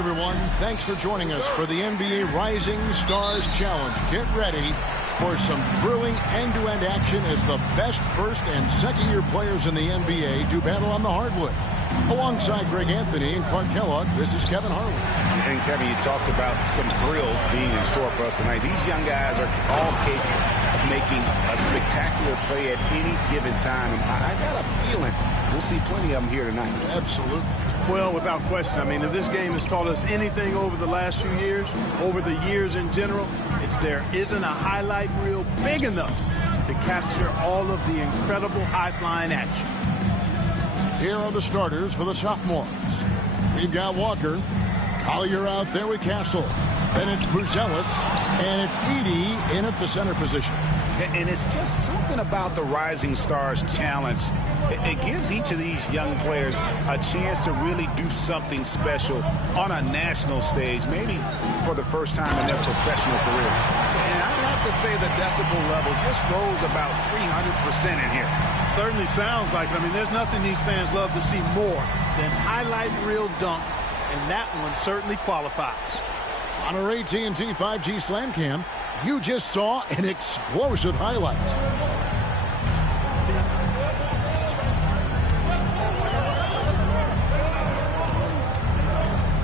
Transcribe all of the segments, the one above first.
everyone. Thanks for joining us for the NBA Rising Stars Challenge. Get ready for some thrilling end-to-end action as the best first and second-year players in the NBA do battle on the hardwood. Alongside Greg Anthony and Clark Kellogg, this is Kevin Harlan. And Kevin, you talked about some thrills being in store for us tonight. These young guys are all capable of making a spectacular play at any given time. And I got a feeling we'll see plenty of them here tonight. Absolutely. Well, without question. I mean, if this game has taught us anything over the last few years, over the years in general, it's there isn't a highlight reel big enough to capture all of the incredible high-flying action. Here are the starters for the sophomores. We've got Walker. Collier out there with Castle. Then it's Buzelis. And it's Edey in at the center position. And it's just something about the Rising Stars Challenge. It gives each of these young players a chance to really do something special on a national stage, maybe for the first time in their professional career. And I'd have to say the decibel level just rose about 300% in here. Certainly sounds like it. I mean, there's nothing these fans love to see more than highlight reel dunks, and that one certainly qualifies. On our AT&T 5G Slam Cam, you just saw an explosive highlight.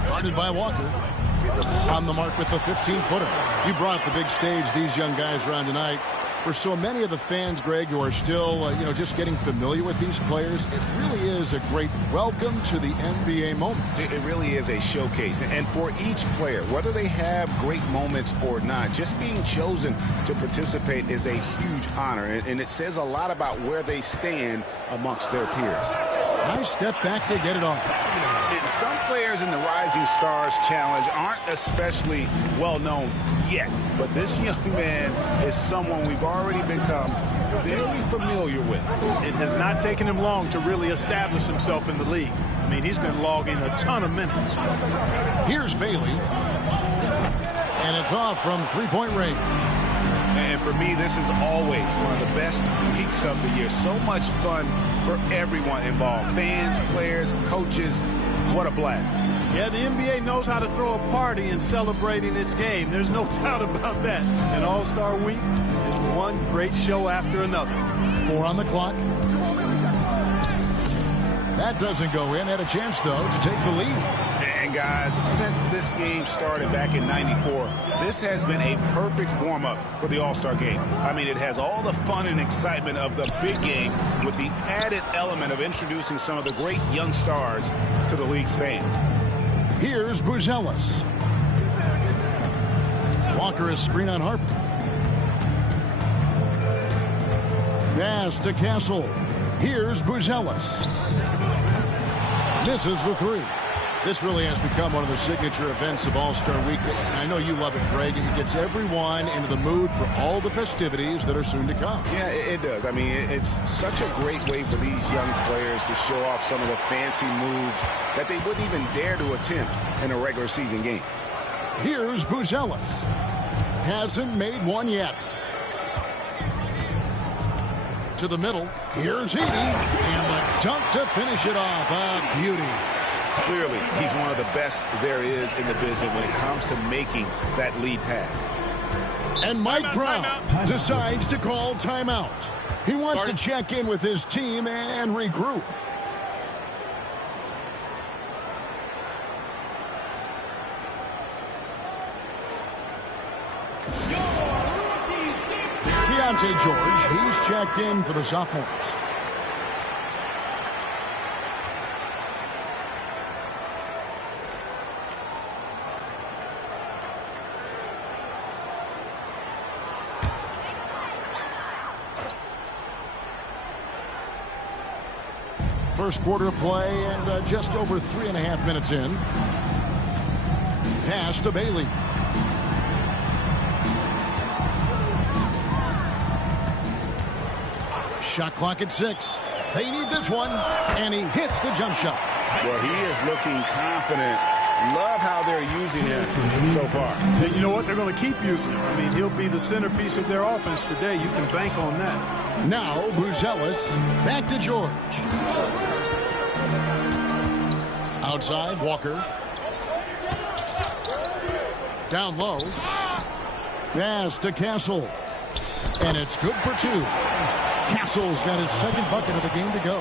Guarded by Walker. On the mark with the 15-footer. You brought the big stage these young guys are on tonight. For so many of the fans, Greg, who are still, just getting familiar with these players, it really is a great welcome to the NBA moment. It really is a showcase. And for each player, whether they have great moments or not, just being chosen to participate is a huge honor. And it says a lot about where they stand amongst their peers. Nice step back to get it off. And some players in the Rising Stars Challenge aren't especially well known yet, but this young man is someone we've already become very familiar with. It has not taken him long to really establish himself in the league. I mean, he's been logging a ton of minutes. Here's Bailey. And it's off from three-point range. And for me, this is always one of the best weeks of the year. So much fun for everyone involved. Fans, players, coaches. What a blast. Yeah, the NBA knows how to throw a party in celebrating its game. There's no doubt about that. And All-Star Week is one great show after another. 4 on the clock. That doesn't go in. Had a chance, though, to take the lead. And, guys, since this game started back in '94, this has been a perfect warm-up for the All-Star game. I mean, it has all the fun and excitement of the big game with the added element of introducing some of the great young stars to the league's fans. Here's Buzelis. Walker is screen on Harper. Pass to Castle. Here's Buzelis. Misses the three. This really has become one of the signature events of All-Star Week. I know you love it, Greg. It gets everyone into the mood for all the festivities that are soon to come. Yeah, it does. I mean, it's such a great way for these young players to show off some of the fancy moves that they wouldn't even dare to attempt in a regular season game. Here's Buzelis. Hasn't made one yet. To the middle. Here's Edey. And the dunk to finish it off. A beauty. Clearly, he's one of the best there is in the business when it comes to making that lead pass. And Mike Brown decides to call timeout. He wants to check in with his team and regroup. Keontae George, he's checked in for the sophomores. First quarter of play and just over 3.5 minutes in. Pass to Bailey. Shot clock at 6. They need this one, and he hits the jump shot. Well, he is looking confident. Love how they're using him so far. And you know what? They're going to keep using him. I mean, he'll be the centerpiece of their offense today. You can bank on that. Now, Buzelis, back to George. Outside, Walker. Down low. Pass to Castle. And it's good for 2. Castle's got his second bucket of the game to go.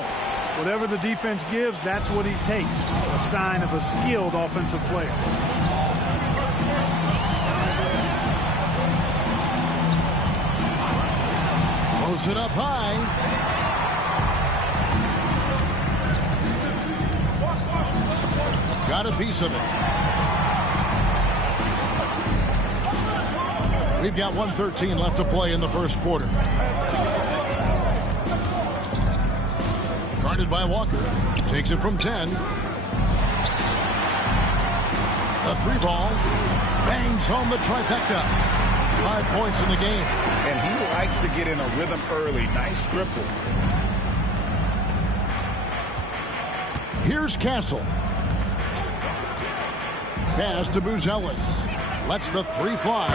Whatever the defense gives, that's what he takes. A sign of a skilled offensive player. Throws it up high. Got a piece of it. We've got 1:13 left to play in the first quarter. Guarded by Walker. Takes it from 10. A 3 ball. Bangs home the trifecta. 5 points in the game. And he likes to get in a rhythm early. Nice triple. Here's Castle. Pass to Buzelis. Lets the 3 fly.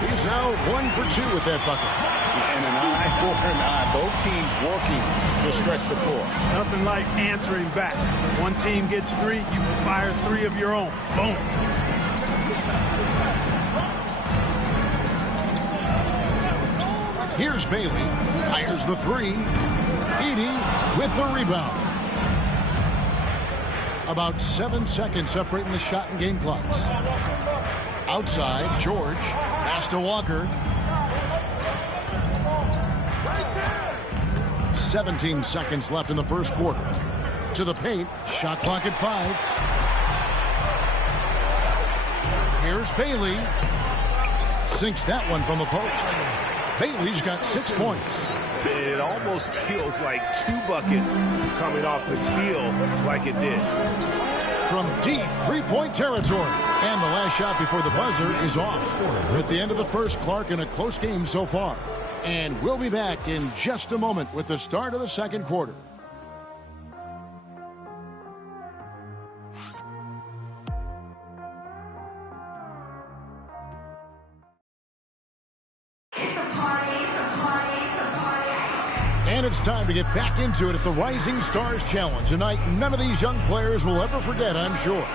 He's now 1 for 2 with that bucket. And an eye for an eye. Both teams working to stretch the floor. Nothing like answering back. One team gets 3, you fire 3 of your own. Boom. Here's Bailey. Fires the 3. Edey with the rebound. About 7 seconds separating the shot and game clocks. Outside, George. Pass to Walker. 17 seconds left in the first quarter. To the paint. Shot clock at 5. Here's Bailey. Sinks that one from the post. Bailey's got 6 points. It almost feels like 2 buckets coming off the steal like it did. From deep 3-point territory. And the last shot before the buzzer is off. At the end of the first, Clark in a close game so far. And we'll be back in just a moment with the start of the second quarter. And it's time to get back into it at the Rising Stars Challenge. Tonight, none of these young players will ever forget, I'm sure.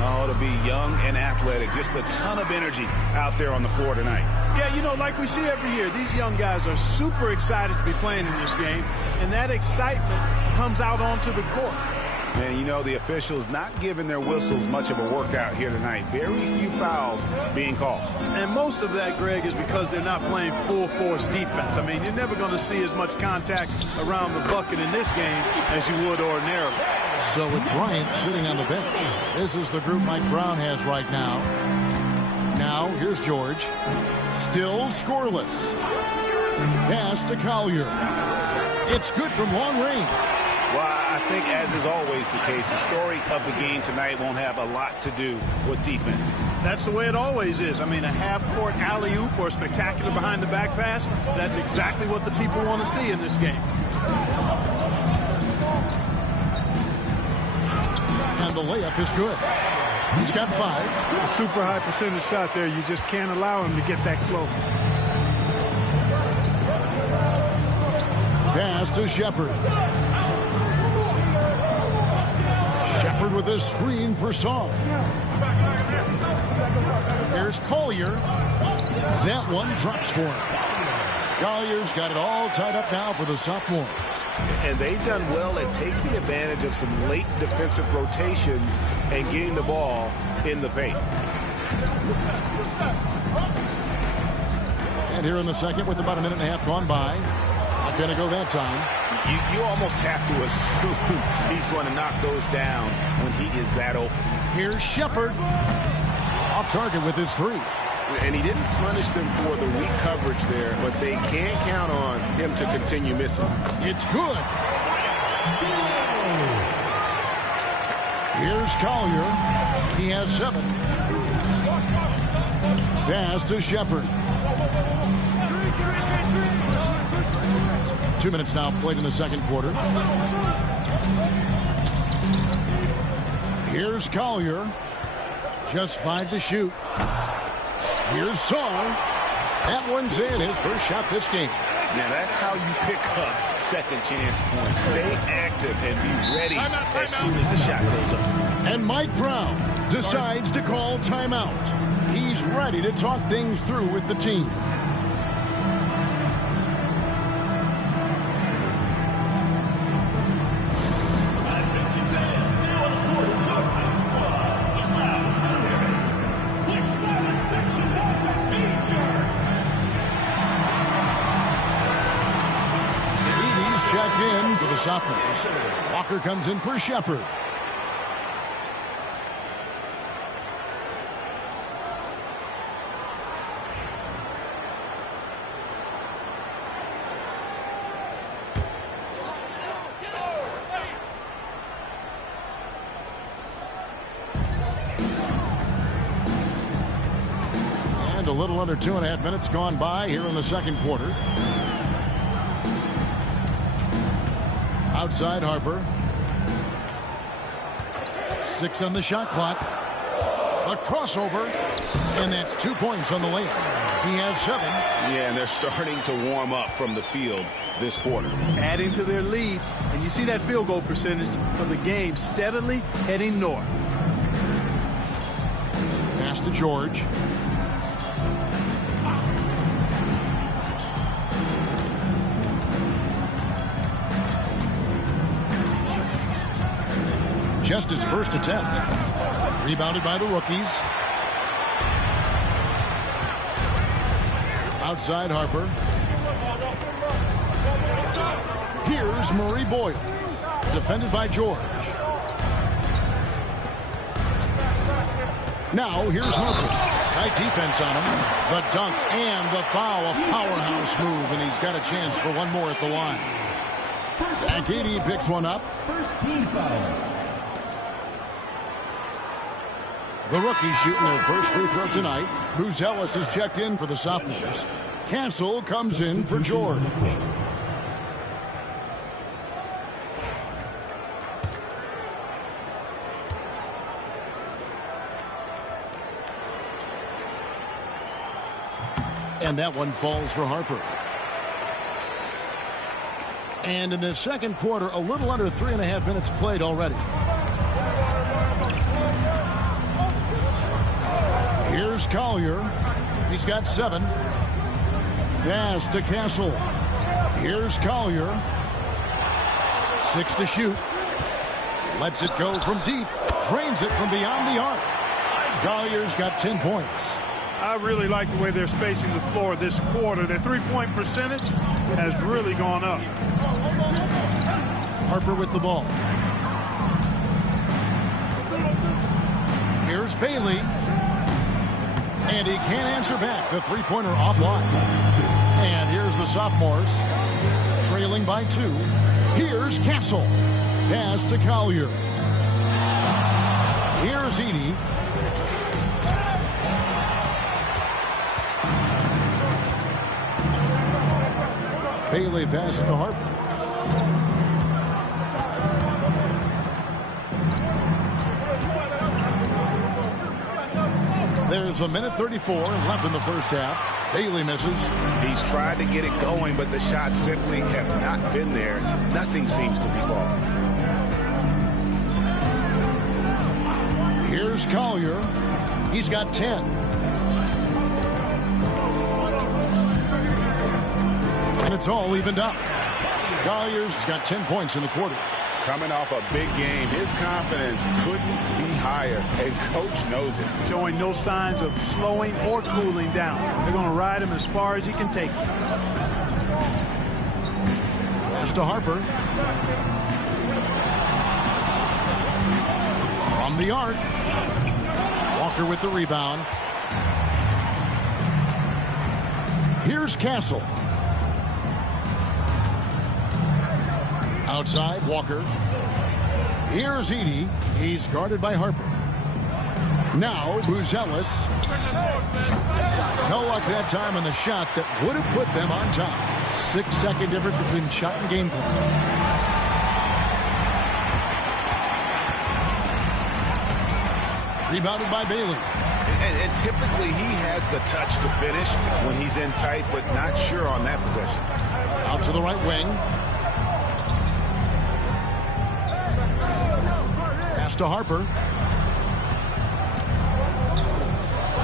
Oh, to be young and athletic. Just a ton of energy out there on the floor tonight. Yeah, you know, like we see every year, these young guys are super excited to be playing in this game. And that excitement comes out onto the court. And, you know, the officials not giving their whistles much of a workout here tonight. Very few fouls being called. And most of that, Greg, is because they're not playing full-force defense. I mean, you're never going to see as much contact around the bucket in this game as you would ordinarily. So with Bryant sitting on the bench, this is the group Mike Brown has right now. Now, here's George. Still scoreless. Pass to Collier. It's good from long range. Well, I think, as is always the case, the story of the game tonight won't have a lot to do with defense. That's the way it always is. I mean, a half-court alley-oop or a spectacular behind-the-back pass, that's exactly what the people want to see in this game. And the layup is good. He's got 5. A super high percentage shot there. You just can't allow him to get that close. Pass to Shepard. Shepard with a screen for Song. Here's Collier. That one drops for him. Collier's got it all tied up now for the sophomores. And they've done well at taking advantage of some late defensive rotations and getting the ball in the paint. And here in the second with about a minute and a half gone by. Not going to go that time. You almost have to assume he's going to knock those down when he is that open. Here's Shepard. Off target with his 3. And he didn't punish them for the weak coverage there, but they can't count on him to continue missing. It's good. Here's Collier. He has 7. Pass to Shepard. 2 minutes now played in the second quarter. Here's Collier. Just 5 to shoot. Here's Song. That one's in. His first shot this game. Now that's how you pick up second chance points. Stay active and be ready as soon as the shot goes up. And Mike Brown decides to call timeout. He's ready to talk things through with the team. Checked in for the sophomores. Walker comes in for Shepard. And a little under 2.5 minutes gone by here in the second quarter. Outside Harper. 6 on the shot clock. A crossover. And that's 2 points on the layup. He has 7. Yeah, and they're starting to warm up from the field this quarter. Adding to their lead. And you see that field goal percentage for the game steadily heading north. Pass to George. Just his first attempt. Rebounded by the rookies. Outside Harper. Here's Murray Boyle. Defended by George. Now here's Harper. Tight defense on him. The dunk and the foul. A powerhouse move, and he's got a chance for one more at the line. Zach Edey picks one up. First team foul. The rookies shooting their first free throw tonight. Buzelis is checked in for the sophomores. Cancel comes in for George. And that one falls for Harper. And in the second quarter, a little under 3.5 minutes played already. Here's Collier. He's got 7. Pass to Castle. Here's Collier. 6 to shoot. Lets it go from deep. Drains it from beyond the arc. Collier's got 10 points. I really like the way they're spacing the floor this quarter. Their three-point percentage has really gone up. Harper with the ball. Here's Bailey. And he can't answer back. The three-pointer offline. And here's the sophomores. Trailing by 2. Here's Castle. Pass to Collier. Here's Edey. Bailey passes to Harper. There's a minute 34 left in the first half. Bailey misses. He's tried to get it going, but the shots simply have not been there. Nothing seems to be falling. Here's Collier. He's got 10. And it's all evened up. Collier's got 10 points in the quarter. Coming off a big game, his confidence couldn't be higher, and coach knows it. Showing no signs of slowing or cooling down. They're going to ride him as far as he can take him. Pass to Harper. From the arc. Walker with the rebound. Here's Castle. Outside, Walker. Here's Edey. He's guarded by Harper. Now, Buzelis. No luck that time on the shot that would have put them on top. 6-second difference between the shot and game clock. Rebounded by Bailey. And typically he has the touch to finish when he's in tight, but not sure on that possession. Out to the right wing. To Harper.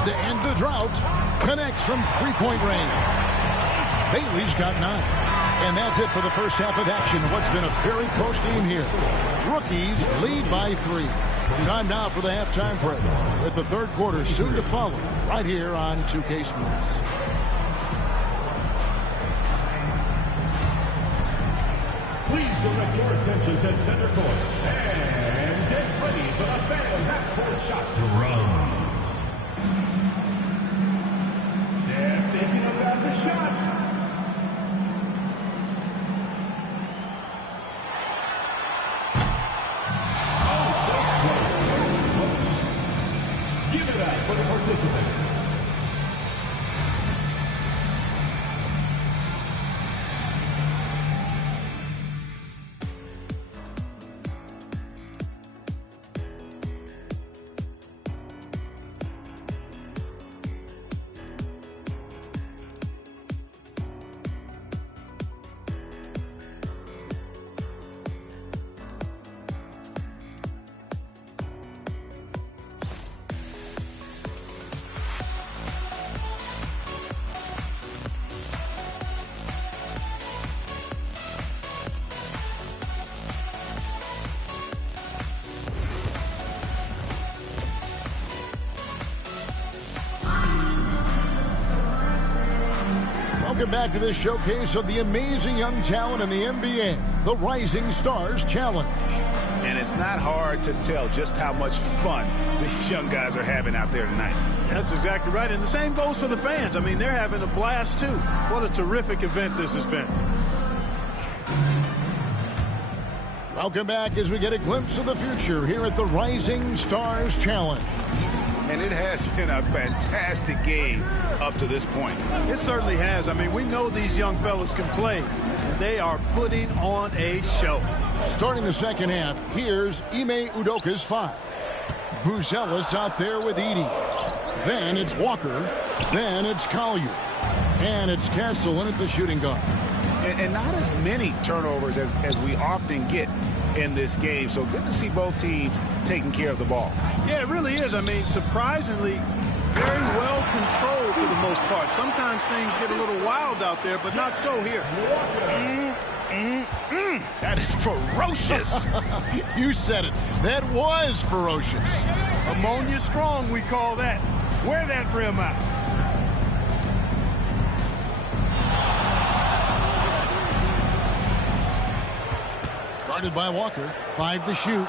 To end the drought, connects from three-point range. Bailey's got 9. And that's it for the first half of action. What's been a very close game here. Rookies lead by 3. Time now for the halftime break, with the third quarter soon to follow right here on 2K Sports. Please direct your attention to center court and get ready for the Phantom half-court shot. Drums. They're thinking about the shot. Oh, so close, so close. Give it up for the participants. Welcome back to this showcase of the amazing young talent in the NBA, the Rising Stars Challenge. And it's not hard to tell just how much fun these young guys are having out there tonight. That's exactly right. And the same goes for the fans. I mean, they're having a blast, too. What a terrific event this has been. Welcome back as we get a glimpse of the future here at the Rising Stars Challenge. And it has been a fantastic game up to this point. It certainly has. I mean, we know these young fellas can play, and they are putting on a show. Starting the second half, here's Ime Udoka's 5. Buzelis out there with Edey. Then it's Walker. Then it's Collier. And it's Castleton at the shooting guard. And not as many turnovers as we often get in this game. So good to see both teams taking care of the ball. Yeah, it really is. I mean, surprisingly, very well controlled for the most part. Sometimes things get a little wild out there, but not so here. That is ferocious. You said it. That was ferocious. Ammonia strong, we call that. Wear that rim out. Guarded by Walker. 5 to shoot.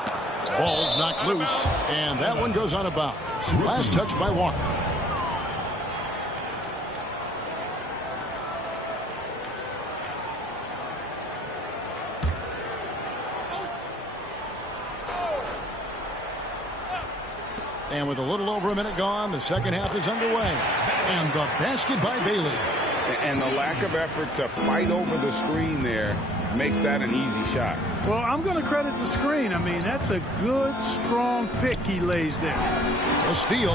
Ball's knocked loose, and that one goes out of bounds. Last touch by Walker. And with a little over a minute gone, the second half is underway. And the basket by Bailey. And the lack of effort to fight over the screen there makes that an easy shot. Well, I'm going to credit the screen. I mean, that's a good, strong pick he lays there. A steal.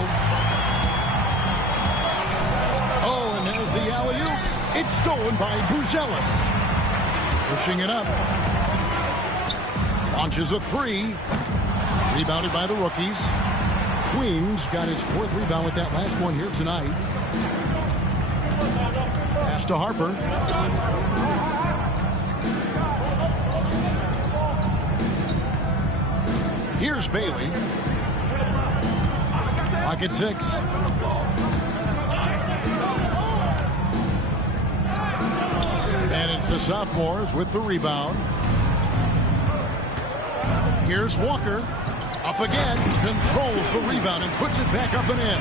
Oh, and there's the alley-oop. It's stolen by Buzelis. Pushing it up. Launches a 3. Rebounded by the rookies. Queens got his 4th rebound with that last one here tonight. Pass to Harper. Here's Bailey. Clock at 6. And it's the sophomores with the rebound. Here's Walker. Up again. Controls the rebound and puts it back up and in.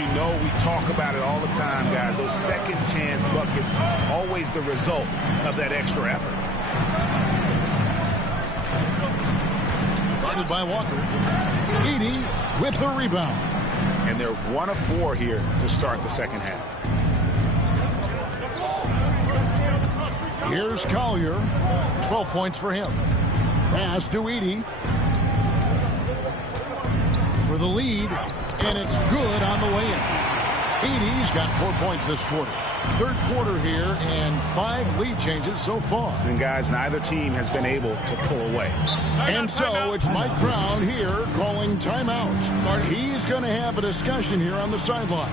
You know, we talk about it all the time, guys. Those second chance buckets, always the result of that extra effort. Guarded by Walker. Edey with the rebound. And they're 1 of 4 here to start the second half. Here's Collier. 12 points for him. Pass to Edey. For the lead. And it's good on the way in. Edey's got 4 points this quarter. Third quarter here and 5 lead changes so far. And guys, neither team has been able to pull away. And so it's Mike Brown here calling timeout. He's going to have a discussion here on the sideline.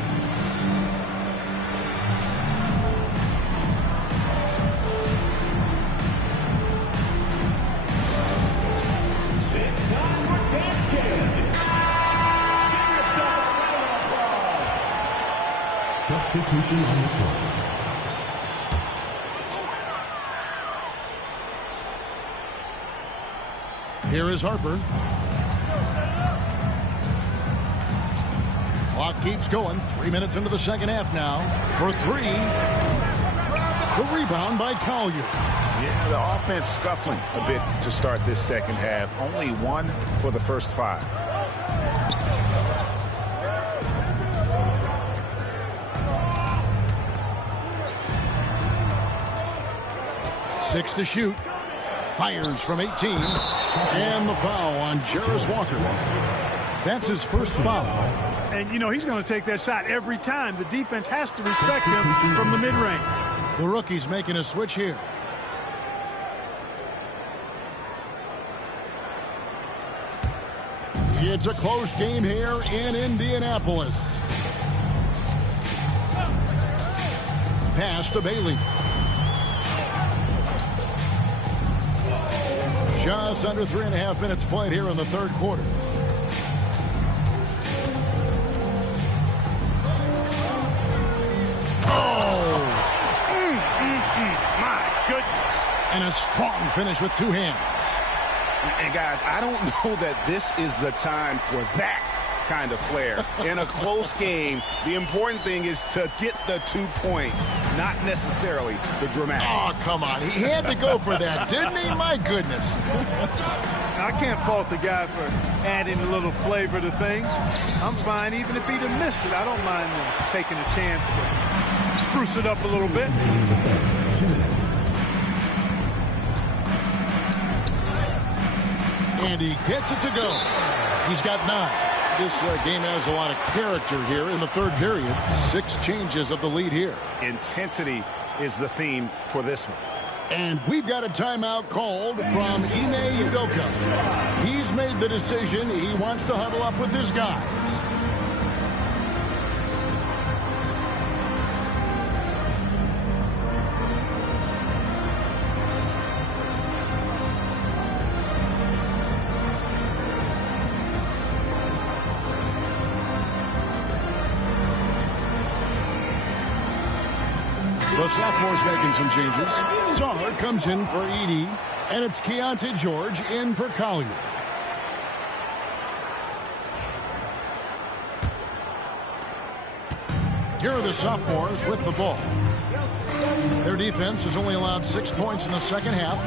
Substitution on the court. Here is Harper. Clock keeps going. 3 minutes into the second half now. For 3. The rebound by Collier. Yeah, the offense scuffling a bit to start this second half. Only 1 for the first 5. Six to shoot. Fires from 18. And the foul on Jarace Walker. That's his first foul. And, you know, he's going to take that shot every time. The defense has to respect him from the mid-range. The rookie's making a switch here. It's a close game here in Indianapolis. Pass to Bailey. Just under 3.5 minutes played here in the third quarter. Oh! My goodness. And a strong finish with 2 hands. And guys, I don't know that this is the time for that kind of flair. In a close game, the important thing is to get the 2 points, not necessarily the dramatics. Oh, come on. He had to go for that, didn't he? My goodness. I can't fault the guy for adding a little flavor to things. I'm fine even if he'd have missed it. I don't mind him taking a chance to spruce it up a little bit. 2 minutes. And he gets it to go. He's got 9. This game has a lot of character here in the third period. 6 changes of the lead here. Intensity is the theme for this one. And we've got a timeout called from Ime Udoka. He's made the decision he wants to huddle up with his guys. The sophomore's making some changes. Sarr comes in for Edey, and it's Keontae George in for Collier. Here are the sophomores with the ball. Their defense has only allowed 6 points in the second half.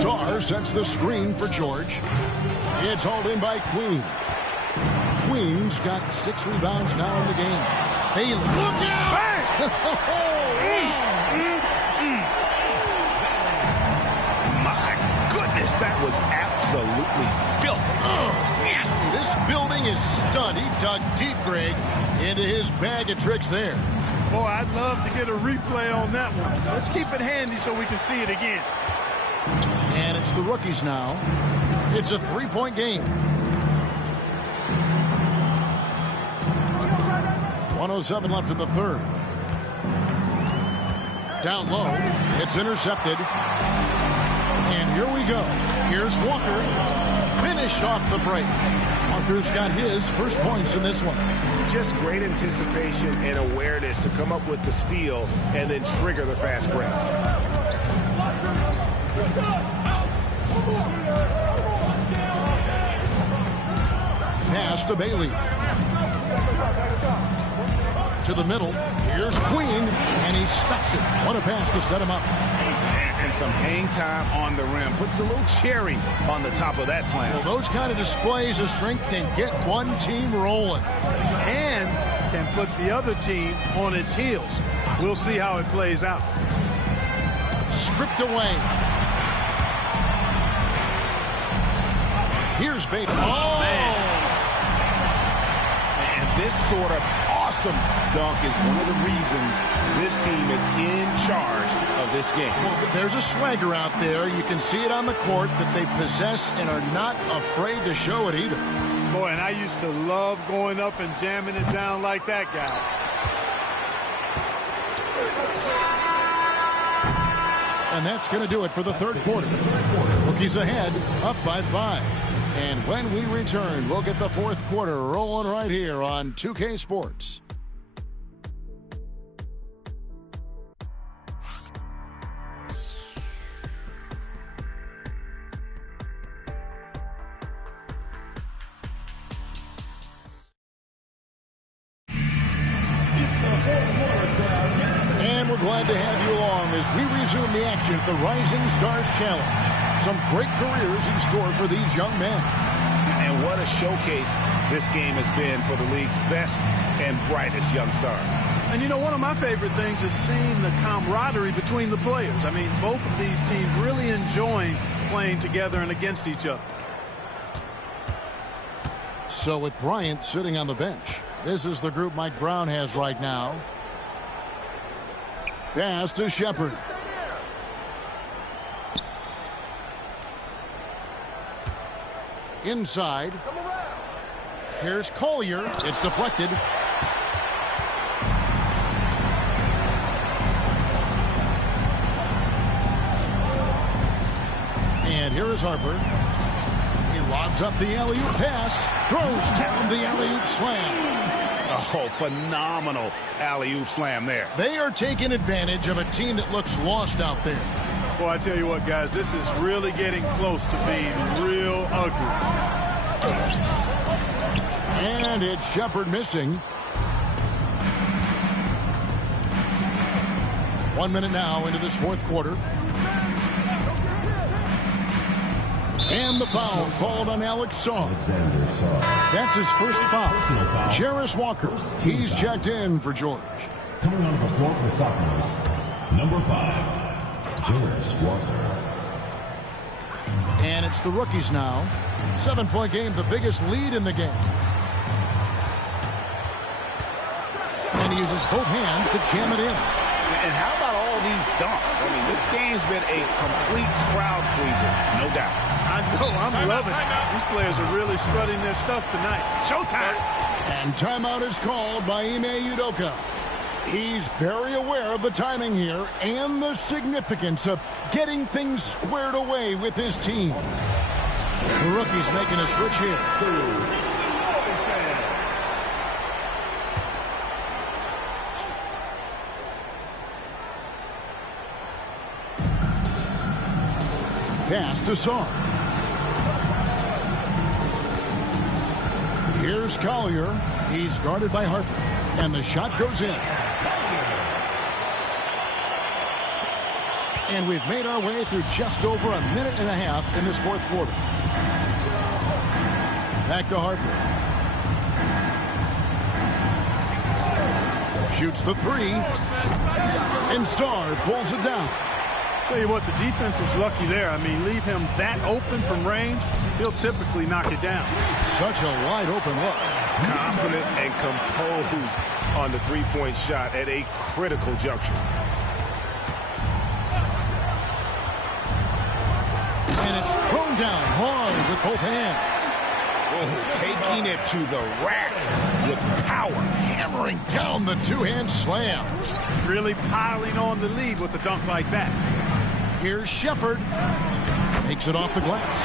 Sarr sets the screen for George. It's hauled in by Queen. Queen's got 6 rebounds now in the game. Bailey. Look out! Bang! My goodness, that was absolutely filthy. Nasty. This building is stunned. He dug deep, Greg, into his bag of tricks there. Boy, I'd love to get a replay on that one. Let's keep it handy so we can see it again. And it's the rookies now. It's a 3-point game. 1:07 left in the third. Down low. It's intercepted. And here we go. Here's Walker. Finish off the break. Walker's got his first points in this one. Just great anticipation and awareness to come up with the steal and then trigger the fast break. Pass to Bailey. To the middle. Here's Queen, and he stuffs it. What a pass to set him up. And some hang time on the rim. Puts a little cherry on the top of that slam. Well, those kind of displays of strength can get one team rolling. And can put the other team on its heels. We'll see how it plays out. Stripped away. Here's Bailey. Oh! Man. And this sort of awesome dunk is one of the reasons this team is in charge of this game. Well, there's a swagger out there. You can see it on the court that they possess and are not afraid to show it either. Boy, and I used to love going up and jamming it down like that, guy. And that's going to do it for the third quarter. Rookies ahead, up by 5. And when we return, we'll get the fourth quarter rolling right here on 2K Sports. And we're glad to have you along as we resume the action at the Rising Stars Challenge. Some great careers in store for these young men. And what a showcase this game has been for the league's best and brightest young stars. And you know, one of my favorite things is seeing the camaraderie between the players. I mean, both of these teams really enjoying playing together and against each other. So with Bryant sitting on the bench, this is the group Mike Brown has right now. Pass to Shepherd. Inside. Here's Collier. It's deflected. And here is Harper. He lobs up the alley-oop pass. Throws down the alley-oop slam. Oh, phenomenal alley-oop slam there. They are taking advantage of a team that looks lost out there. Boy, I tell you what, guys, this is really getting close to being real ugly. And it's Shepherd missing. 1 minute now into this fourth quarter. And the foul called on Alex Saw. That's his first foul. Jarace Walker. He's checked in for George. Coming onto the floor for the sophomores, number 5, Jarace Walker. And it's the rookies now. 7-point game, the biggest lead in the game. And he uses both hands to jam it in. And how about all these dunks? I mean, this game's been a complete crowd pleaser, no doubt. I know, I'm loving it. These players are really strutting their stuff tonight. Showtime! And timeout is called by Ime Udoka. He's very aware of the timing here and the significance of getting things squared away with his team. The rookie's making a switch here. Pass to Saw. Here's Collier. He's guarded by Harper. And the shot goes in. And we've made our way through just over a minute and a half in this fourth quarter. Back to Harper. Shoots the 3. And Sarr pulls it down. Tell you what, the defense was lucky there. I mean, leave him that open from range, he'll typically knock it down. Such a wide open look. Confident and composed on the three-point shot at a critical juncture. And it's thrown down hard with both hands. Oh, taking it to the rack with power. Hammering down the two-hand slam. Really piling on the lead with a dunk like that. Here's Shepherd. Makes it off the glass.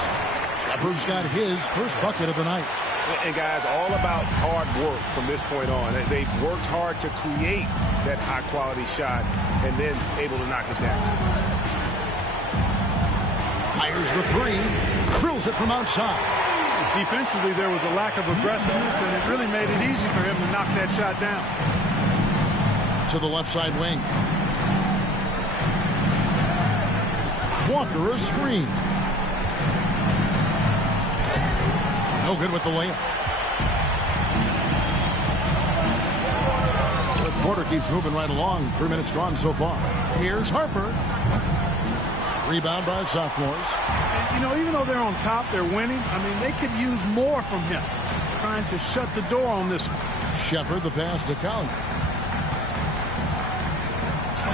Shepherd's got his first bucket of the night. And guys, all about hard work from this point on. They've worked hard to create that high-quality shot and then able to knock it down. Fires the 3. Drills it from outside. Defensively, there was a lack of aggressiveness, and it really made it easy for him to knock that shot down. To the left side wing. Walker a screen. No good with the layup. The quarter keeps moving right along. 3 minutes gone so far. Here's Harper. Rebound by sophomores. And, you know, even though they're on top, they're winning. I mean, they could use more from him. Trying to shut the door on this one. Shepard the pass to Collier.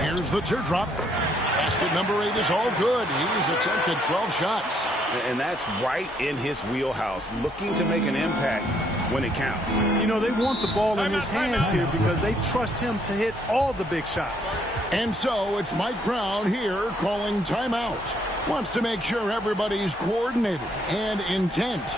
Here's the teardrop. Basket number 8 is all good. He's attempted 12 shots. And that's right in his wheelhouse, looking to make an impact when it counts. You know, they want the ball in his hands here because they trust him to hit all the big shots. And so it's Mike Brown here calling timeout. Wants to make sure everybody's coordinated and intent.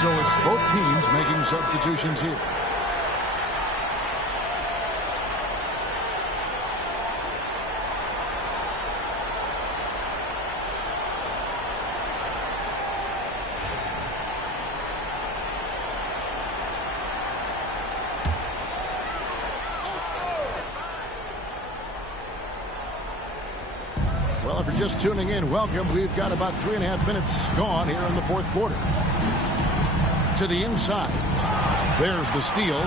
So it's both teams making substitutions here. Well, if you're just tuning in, welcome. We've got about 3.5 minutes gone here in the fourth quarter. To the inside. There's the steal.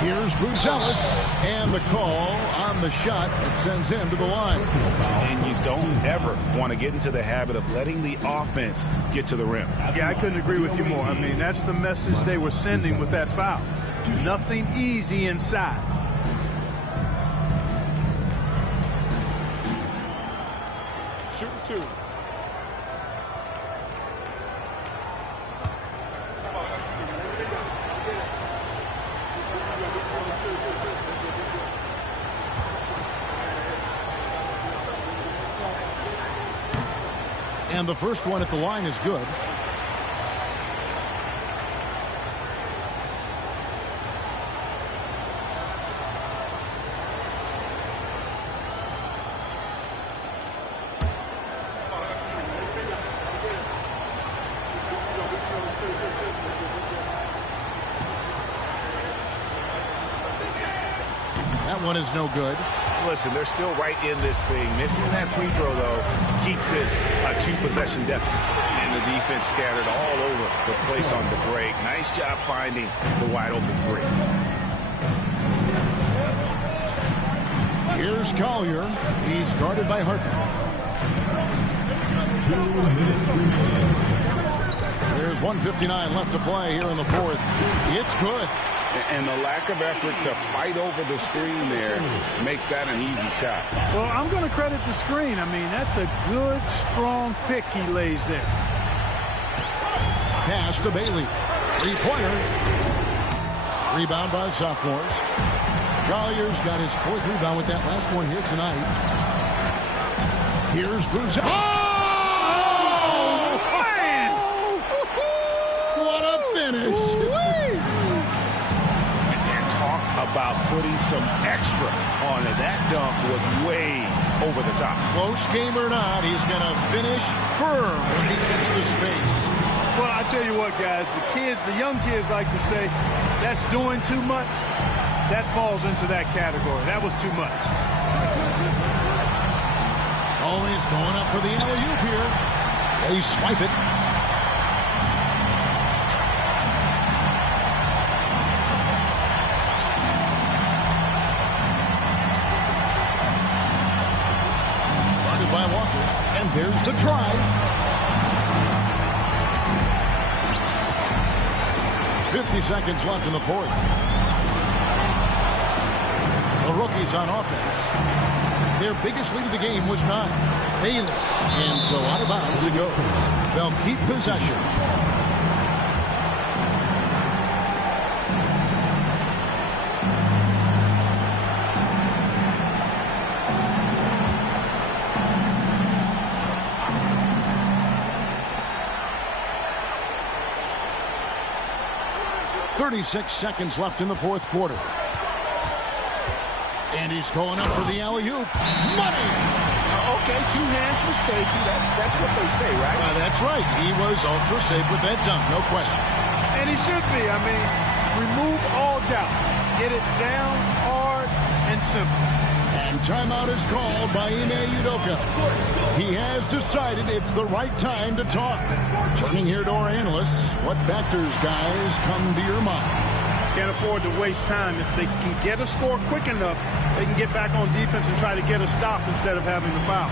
Here's Buzelis. And the call on the shot that sends him to the line. And you don't ever want to get into the habit of letting the offense get to the rim. Yeah, I couldn't agree with you more. I mean, that's the message they were sending with that foul. Nothing easy inside. Shooting 2. And the first one at the line is good. That one is no good. Listen, they're still right in this thing. Missing that free throw, though, keeps this a 2-possession deficit. And the defense scattered all over the place on the break. Nice job finding the wide-open 3. Here's Collier. He's guarded by Harper. 2 minutes remaining. There's 1:59 left to play here in the fourth. It's good. And the lack of effort to fight over the screen there makes that an easy shot. Well, I'm going to credit the screen. I mean, that's a good, strong pick he lays there. Pass to Bailey. 3-pointer. Rebound by sophomores. Collier's got his 4th rebound with that last one here tonight. Here's Buzelis. Oh, man! What a finish. About putting some extra on it. That dunk was way over the top. Close game or not, he's going to finish firm when he gets the space. Well, I tell you what, guys, the young kids like to say, that's doing too much. That falls into that category. That was too much. Always going up for the alley-oop here. They swipe it. By Walker, and there's the drive. 50 seconds left in the fourth. The rookies on offense. Their biggest lead of the game was 9. Bailey. And so out of bounds it goes. They'll keep possession. .36 seconds left in the fourth quarter. And he's going up for the alley-oop. Money! Okay, 2 hands for safety. That's what they say, right? That's right. He was ultra safe with that dunk, no question. And he should be. I mean, remove all doubt. Get it down hard and simple. And timeout is called by Ime Udoka. He has decided it's the right time to talk. Turning here to our analysts, what factors, guys, come to your mind? Can't afford to waste time. If they can get a score quick enough, they can get back on defense and try to get a stop instead of having to foul.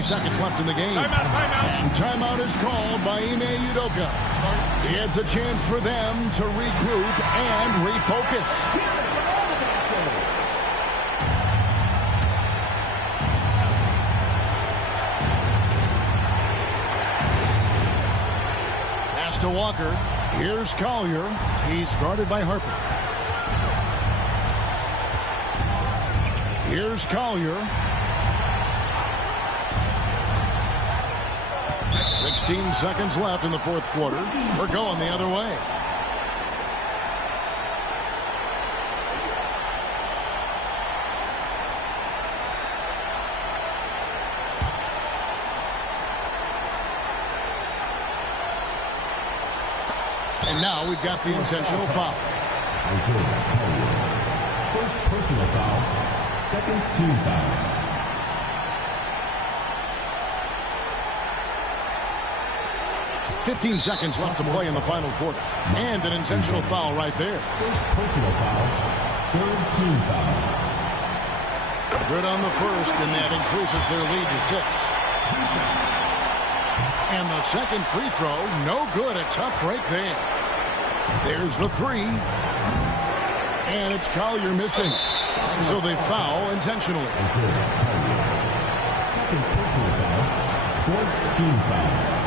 Seconds left in the game. And timeout is called by Ime Udoka. It's a chance for them to regroup and refocus. Pass to Walker. Here's Collier. He's guarded by Harper. Here's Collier. 16 seconds left in the fourth quarter. We're going the other way. And now we've got the intentional foul. First personal foul, second team foul. 15 seconds left to play in the final quarter. And an intentional foul right there. First personal foul, third team foul. Good on the first, and that increases their lead to 6. And the second free throw, no good. A tough break there. There's the 3. And it's Collier missing. So they foul intentionally. Second personal foul, fourth team foul.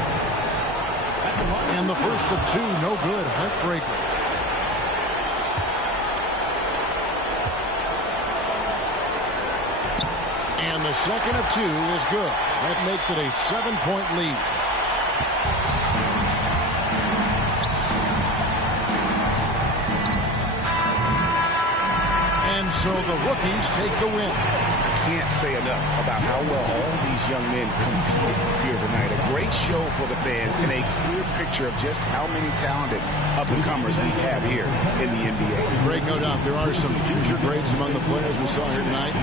And the first of 2, no good. Heartbreaker. And the second of 2 is good. That makes it a 7-point lead. And so the rookies take the win. Can't say enough about how well all these young men competed here tonight. A great show for the fans and a clear picture of just how many talented up-and-comers we have here in the NBA. Greg, no doubt there are some future greats among the players we saw here tonight.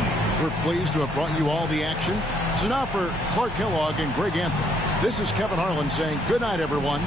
We're pleased to have brought you all the action. So now for Clark Kellogg and Greg Anthony, this is Kevin Harlan saying good night, everyone.